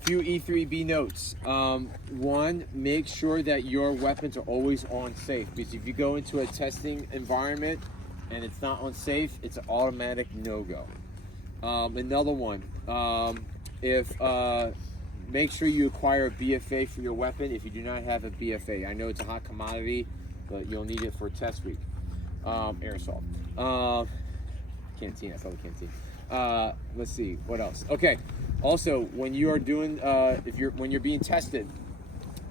Few E3B notes. One, make sure that your weapons are always on safe, because if you go into a testing environment and it's not on safe, it's an automatic no-go. Another one, make sure you acquire a BFA for your weapon if you do not have a BFA. I know it's a hot commodity, but you'll need it for test week. Aerosol. Canteen, I call it canteen. Let's see, what else? Okay, also, when you are doing, when you're being tested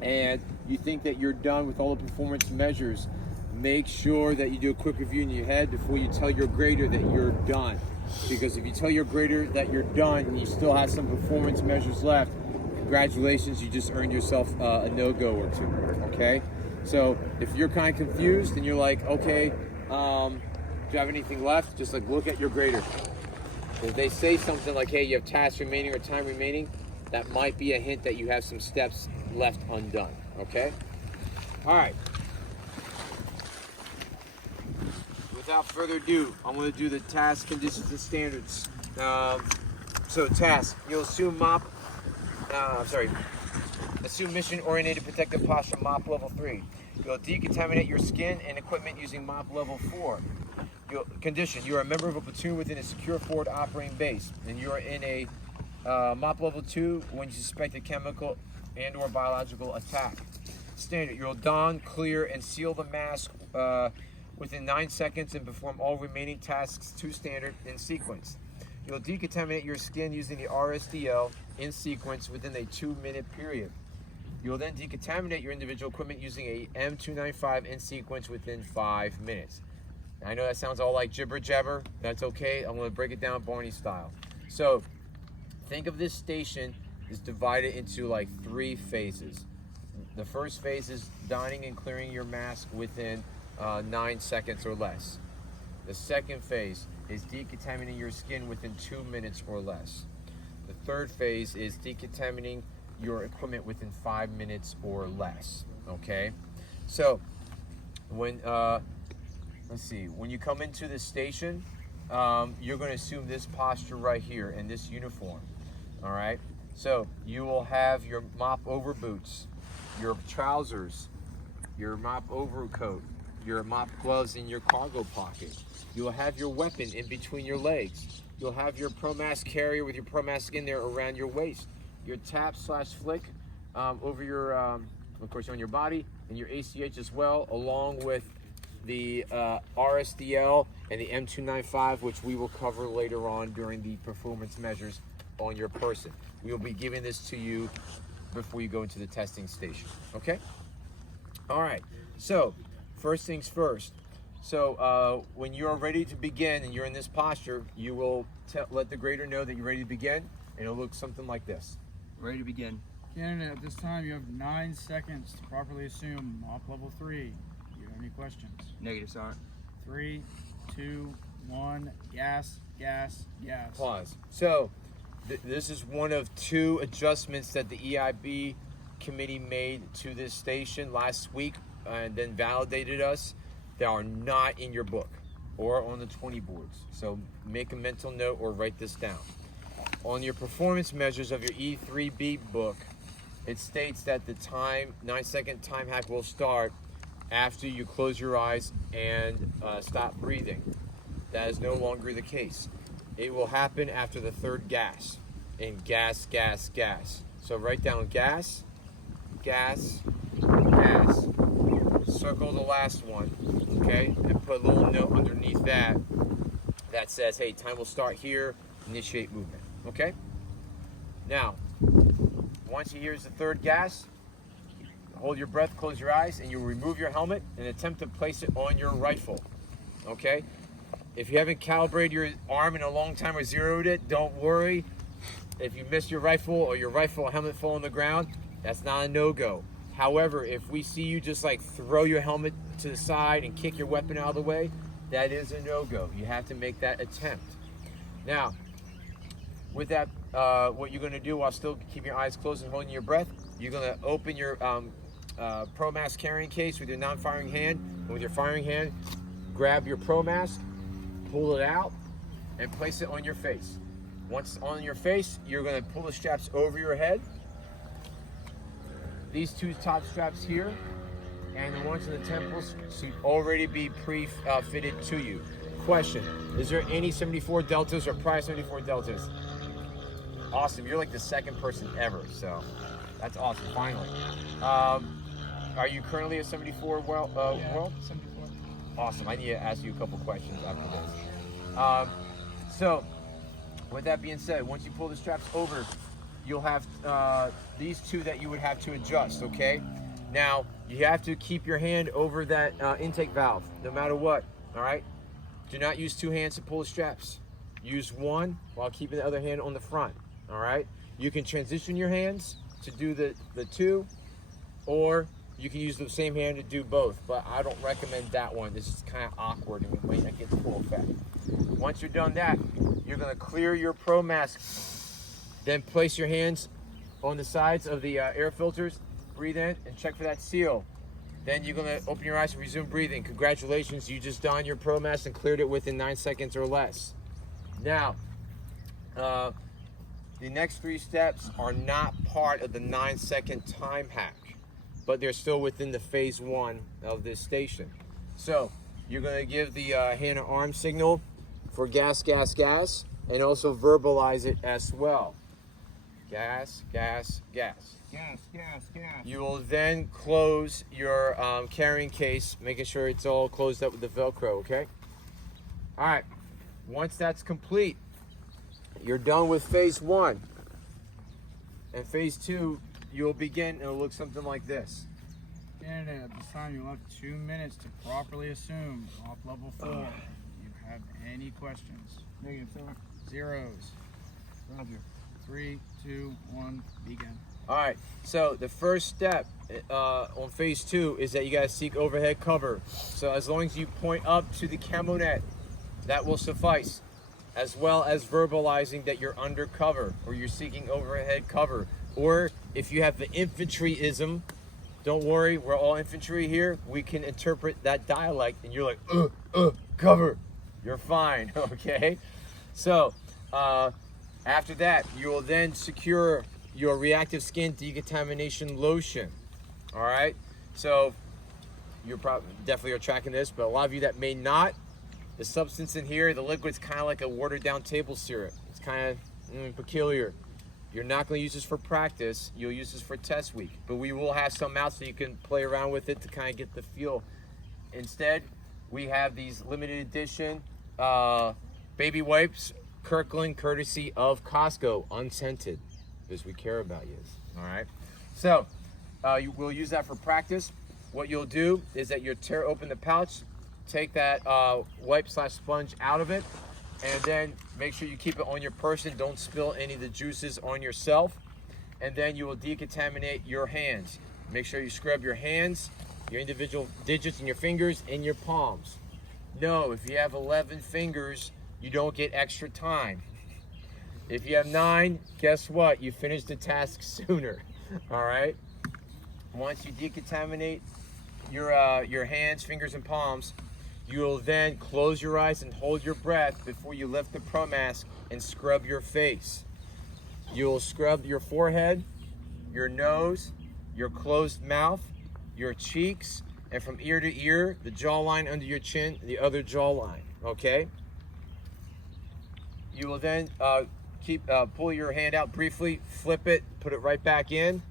and you think that you're done with all the performance measures, make sure that you do a quick review in your head before you tell your grader that you're done. Because if you tell your grader that you're done and you still have some performance measures left, congratulations, you just earned yourself a no-go or two, okay? So if you're kind of confused and you're like, okay, do you have anything left? Just like look at your grader. If they say something like, hey, you have tasks remaining or time remaining, that might be a hint that you have some steps left undone, okay? All right. Without further ado, I'm going to do the task, conditions, and standards. So task, you'll assume assume mission-oriented protective posture, MOP level 3. You'll decontaminate your skin and equipment using MOP level 4. Condition, you are a member of a platoon within a secure forward operating base, and you are in a MOP level 2 when you suspect a chemical and or biological attack. Standard, you'll don, clear, and seal the mask within 9 seconds and perform all remaining tasks to standard in sequence. You'll decontaminate your skin using the RSDL in sequence within a 2-minute period. You'll then decontaminate your individual equipment using a M295 in sequence within 5 minutes. I know that sounds all like jibber jabber. That's okay. I'm going to break it down Barney style. So think of this station is divided into like 3 phases. The first phase is donning and clearing your mask within 9 seconds or less. The second phase is decontaminating your skin within 2 minutes or less. The third phase is decontaminating your equipment within 5 minutes or less. Okay? So when let's see, when you come into this station, you're going to assume this posture right here in this uniform. All right? So you will have your MOP over boots, your trousers, your MOP overcoat, your MOP gloves in your cargo pocket. You'll have your weapon in between your legs. You'll have your ProMask carrier with your ProMask in there around your waist. Your tap/flick over your, of course, on your body, and your ACH as well, along with the RSDL and the M295, which we will cover later on during the performance measures on your person. We will be giving this to you before you go into the testing station, okay? All right, so first things first. So when you're ready to begin and you're in this posture, you will let the grader know that you're ready to begin, and it'll look something like this. Ready to begin. Candidate, at this time you have 9 seconds to properly assume MOP level 3. Do you have any questions? Negative, Sergeant. 3, 2, 1, gas, gas, gas. Pause. So this is one of 2 adjustments that the EIB committee made to this station last week and then validated us. They are not in your book or on the 20 boards. So make a mental note or write this down. On your performance measures of your E3B book, it states that the 9-second time hack will start after you close your eyes and stop breathing. That is no longer the case. It will happen after the 3rd gas, in gas, gas, gas. So write down gas, gas, gas. Circle the last one, okay? And put a little note underneath that that says, hey, time will start here, initiate movement, okay? Now, once you hear the 3rd gas, hold your breath, close your eyes, and you'll remove your helmet and attempt to place it on your rifle, okay? If you haven't calibrated your arm in a long time or zeroed it, don't worry. If you miss your rifle or your rifle or helmet fall on the ground, that's not a no-go. However, if we see you just like throw your helmet to the side and kick your weapon out of the way, that is a no-go. You have to make that attempt. Now, with that, what you're going to do while still keeping your eyes closed and holding your breath, you're going to open your ProMask carrying case with your non-firing hand, and with your firing hand, grab your ProMask, pull it out, and place it on your face. Once on your face, you're going to pull the straps over your head. These two top straps here and the ones in the temples should already be pre-fitted to you. Question, is there any 74 Deltas or prior 74 Deltas? Awesome, you're like the second person ever, so that's awesome, finally. Are you currently a 74 world? 74. Awesome, I need to ask you a couple questions after this. So, with that being said, once you pull the straps over, you'll have these two that you would have to adjust, okay? Now, you have to keep your hand over that intake valve, no matter what, all right? Do not use two hands to pull the straps. Use one while keeping the other hand on the front, all right? You can transition your hands to do the two, or you can use the same hand to do both, but I don't recommend that one. This is kind of awkward and we might not get the full effect. Once you're done that, you're gonna clear your Pro Mask, then place your hands on the sides of the air filters, breathe in and check for that seal. Then you're gonna open your eyes and resume breathing. Congratulations, you just donned your Pro Mask and cleared it within 9 seconds or less. Now, the next 3 steps are not part of the 9-second time hack, but they're still within the phase 1 of this station. So you're gonna give the hand and arm signal for gas, gas, gas, and also verbalize it as well. Gas, gas, gas. Gas, gas, gas. You will then close your carrying case, making sure it's all closed up with the Velcro, okay? All right, once that's complete, you're done with phase 1. And phase 2, you'll begin, it'll look something like this. Candidate, at this time you have 2 minutes to properly assume op level 4. You have any questions? Negative, sir. Zeros. Roger. 3, 2, 1, begin. All right, so the first step on phase 2 is that you gotta seek overhead cover. So as long as you point up to the camo net, that will suffice, as well as verbalizing that you're under cover or you're seeking overhead cover. Or if you have the infantryism, don't worry, we're all infantry here. We can interpret that dialect and you're like, cover. You're fine, okay? So, after that, you will then secure your reactive skin decontamination lotion, all right? So, you're probably definitely are tracking this, but a lot of you that may not, the substance in here, the liquid's kind of like a watered down table syrup. It's kind of peculiar. You're not going to use this for practice. You'll use this for test week, but we will have some out so you can play around with it to kind of get the feel. Instead, we have these limited edition baby wipes, Kirkland, courtesy of Costco, unscented, because we care about you. All right. So you will use that for practice. What you'll do is that you'll tear open the pouch, take that wipe/sponge out of it, and then make sure you keep it on your person. Don't spill any of the juices on yourself. And then you will decontaminate your hands. Make sure you scrub your hands, your individual digits and your fingers, and your palms. No, if you have 11 fingers, you don't get extra time. If you have 9, guess what? You finish the task sooner, all right? Once you decontaminate your hands, fingers, and palms, you will then close your eyes and hold your breath before you lift the Pro Mask and scrub your face. You'll scrub your forehead, your nose, your closed mouth, your cheeks, and from ear to ear, the jawline under your chin, the other jawline, okay? You will then pull your hand out briefly, flip it, put it right back in,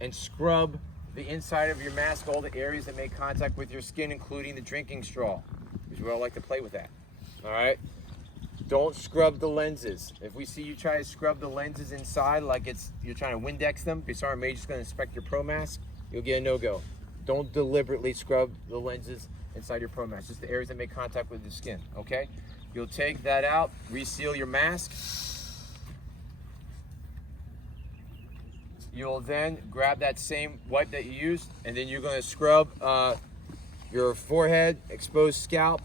and scrub the inside of your mask, all the areas that make contact with your skin, including the drinking straw, because we all like to play with that, all right? Don't scrub the lenses. If we see you try to scrub the lenses inside like you're trying to Windex them, because Sergeant Major's going to inspect your Pro Mask, you'll get a no-go. Don't deliberately scrub the lenses inside your Pro Mask, just the areas that make contact with the skin, okay? You'll take that out, reseal your mask. You'll then grab that same wipe that you used, and then you're going to scrub your forehead, exposed scalp,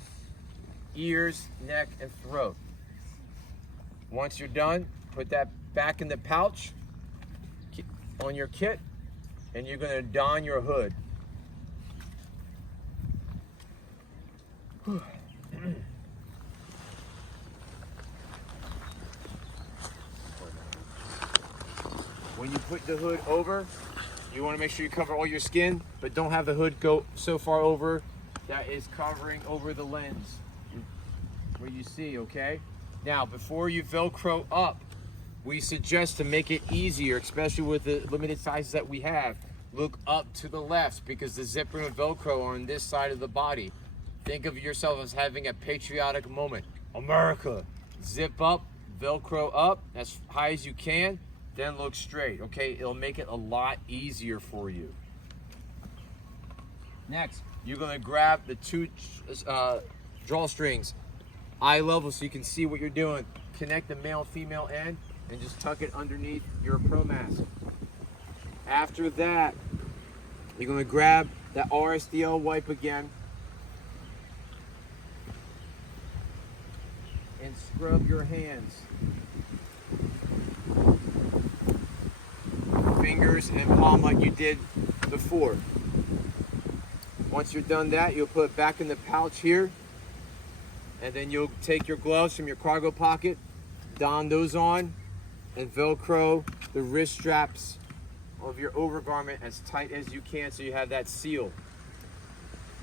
ears, neck, and throat. Once you're done, put that back in the pouch on your kit, and you're going to don your hood. When you put the hood over, you want to make sure you cover all your skin, but don't have the hood go so far over that is covering over the lens where you see, okay? Now, before you Velcro up, we suggest to make it easier, especially with the limited sizes that we have, look up to the left because the zipper and Velcro are on this side of the body. Think of yourself as having a patriotic moment. America, zip up, Velcro up as high as you can, then look straight, okay? It'll make it a lot easier for you. Next, you're gonna grab the two drawstrings, eye level, so you can see what you're doing. Connect the male female end and just tuck it underneath your pro mask. After that, you're gonna grab that RSDL wipe again and scrub your hands, fingers and palm like you did before. Once you're done that, you'll put it back in the pouch here, and then you'll take your gloves from your cargo pocket, don those on, and Velcro the wrist straps of your overgarment as tight as you can so you have that seal.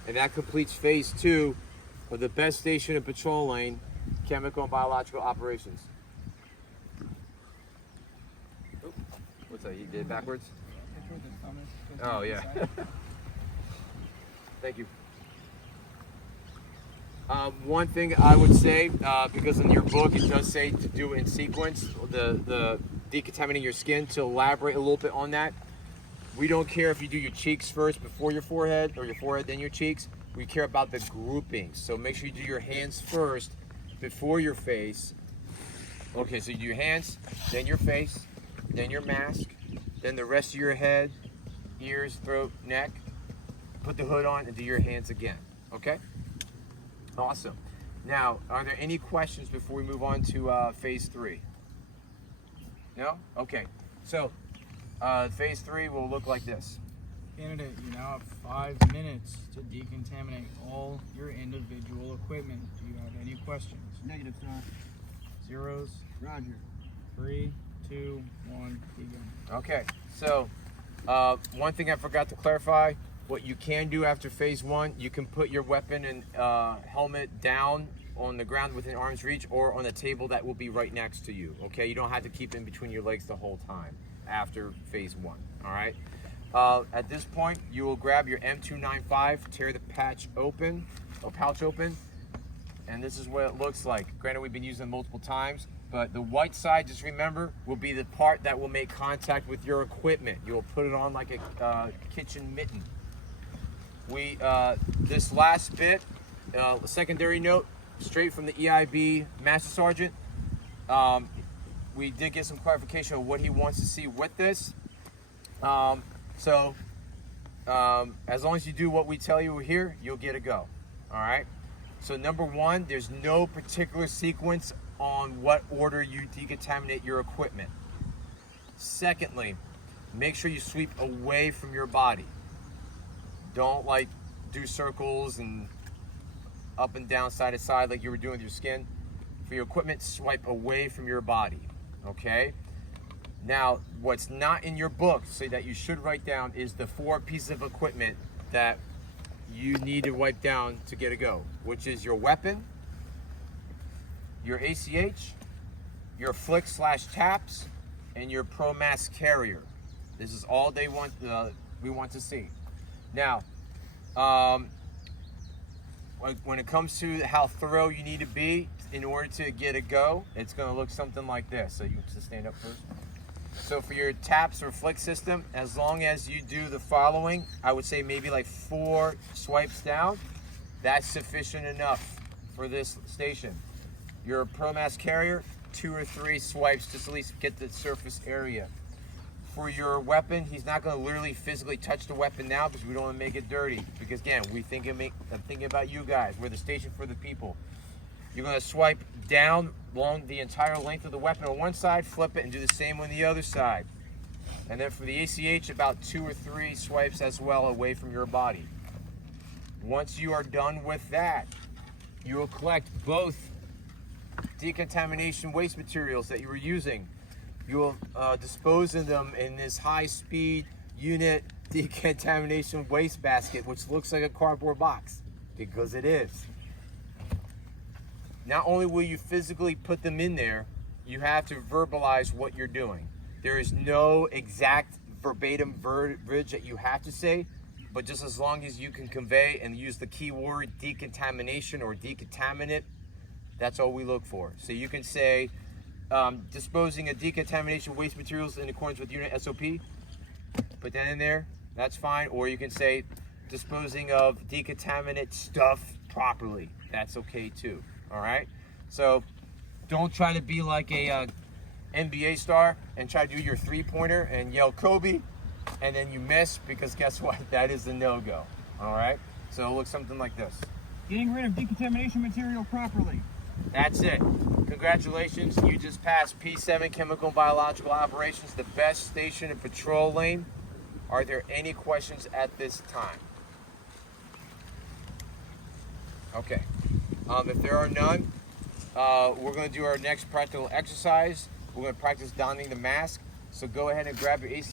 And that completes phase 2 of the best station in patrol lane, chemical and biological operations. Oop, what's that, you did it backwards? Oh yeah. Thank you. One thing I would say, because in your book it does say to do it in sequence, the decontaminating your skin, to elaborate a little bit on that. We don't care if you do your cheeks first before your forehead, or your forehead then your cheeks. We care about the groupings. So make sure you do your hands first before your face. Okay, so you do your hands, then your face, then your mask, then the rest of your head, ears, throat, neck. Put the hood on and do your hands again, okay? Awesome. Now, are there any questions before we move on to phase 3? No? Okay. So, phase 3 will look like this. Candidate, you now have 5 minutes to decontaminate all your individual equipment. Do you have any questions? Negative, sir. Zeros. Roger. 3, 2, 1, begin. Okay. So, one thing I forgot to clarify. What you can do after phase 1, you can put your weapon and helmet down on the ground within arm's reach or on a table that will be right next to you, okay? You don't have to keep it in between your legs the whole time after phase 1, all right? At this point, you will grab your M295, tear the pouch open, and this is what it looks like. Granted, we've been using it multiple times, but the white side, just remember, will be the part that will make contact with your equipment. You'll put it on like a kitchen mitten. This last bit, secondary note, straight from the EIB Master Sergeant, we did get some clarification of what he wants to see with this. As long as you do what we tell you here, you'll get a go, all right? So number 1, there's no particular sequence on what order you decontaminate your equipment. Secondly, make sure you sweep away from your body. Don't like do circles and up and down, side to side like you were doing with your skin. For your equipment, swipe away from your body, okay? Now, what's not in your book, so that you should write down, is the 4 pieces of equipment that you need to wipe down to get a go, which is your weapon, your ACH, your flick/taps, and your pro mask carrier. This is all we want to see. Now, when it comes to how thorough you need to be in order to get a go, it's going to look something like this. So you just stand up first. So for your taps or flick system, as long as you do the following, I would say maybe like 4 swipes down, that's sufficient enough for this station. Your pro mask carrier, 2 or 3 swipes just at least get the surface area. For your weapon, he's not going to literally physically touch the weapon now because we don't want to make it dirty. Because again, I'm thinking about you guys. We're the station for the people. You're going to swipe down along the entire length of the weapon on one side, flip it, and do the same on the other side. And then for the ACH, about 2 or 3 swipes as well away from your body. Once you are done with that, you will collect both decontamination waste materials that you were using You'll dispose of them in this high-speed unit decontamination waste basket, which looks like a cardboard box, because it is. Not only will you physically put them in there, you have to verbalize what you're doing. There is no exact verbatim verbiage that you have to say, but just as long as you can convey and use the keyword decontamination or decontaminant, that's all we look for. So you can say, disposing of decontamination waste materials in accordance with unit SOP. Put that in there, that's fine. Or you can say, disposing of decontaminant stuff properly. That's okay too, all right? So don't try to be like a NBA star and try to do your three-pointer and yell Kobe, and then you miss, because guess what? That is a no-go, all right? So it looks something like this. Getting rid of decontamination material properly. That's it. Congratulations, you just passed P7 Chemical and Biological Operations, the best station in patrol lane. Are there any questions at this time? Okay. If there are none, we're going to do our next practical exercise. We're going to practice donning the mask. So go ahead and grab your AC.